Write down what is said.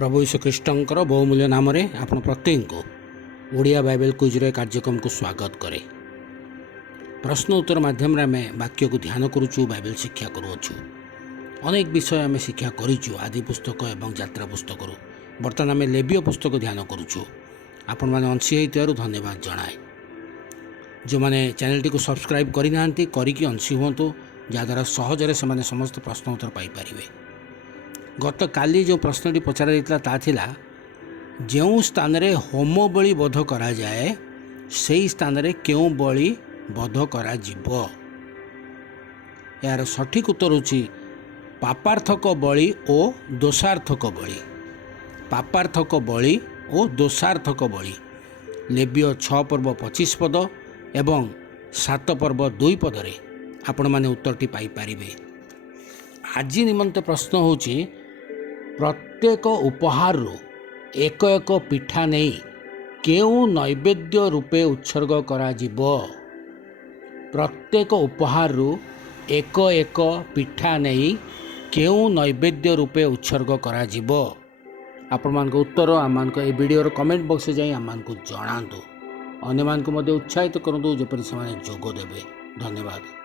प्रभु यीशुख्रीष्टर बहुमूल्य नाम आपण प्रत्येक को ओडिया बाइबल क्विज कार्यक्रम को स्वागत करे। प्रश्न उत्तर माध्यम आम वाक्य को ध्यान करुचु, बाइबल शिक्षा करुचु। अनेक विषय आम शिक्षा करूँ आदि पुस्तक एवं यात्रा पुस्तक। बर्तमान आम लेवीय पुस्तक ध्यान करुचु। आपण मैंने अंशी होइथिबारु धन्यवाद जनाए। जो मैंने चैनल टी को सब्सक्राइब करना करी अंशी हूँ, जहाद्वारा सहजरे से समस्त प्रश्न उत्तर पाइपर। गत काली जो प्रश्नटी पचरा जाता जो स्थान रे होम बलि बध करा जाए से स्थान रे क्यों बलि बध करा जीवो। यार सठिक उत्तर होची पापार्थक बलि और दोषार्थक बलि। पापार्थक बलि और दोषार्थक बलि लेवीय 6 पर्व 25 पद एवं 7 पर्व 2 पदरे आपण माने उत्तरटी पाई पारिबे। आज निमंते प्रश्न होची प्रत्येक उपहार एक एक पिठा नहीं केउ नैवेद्य रूपे उत्सर्ग करा जीवो। प्रत्येक उपहार एक एक पिठा नहीं केउ नैवेद्य रूपे उत्सर्ग करा जीवो। आपण मान उत्तर आम ए वीडियो कमेंट बॉक्स में जाई आम जणातु। अन्य मान उत्साहित करूँ जेपरी से जोग देवे। धन्यवाद।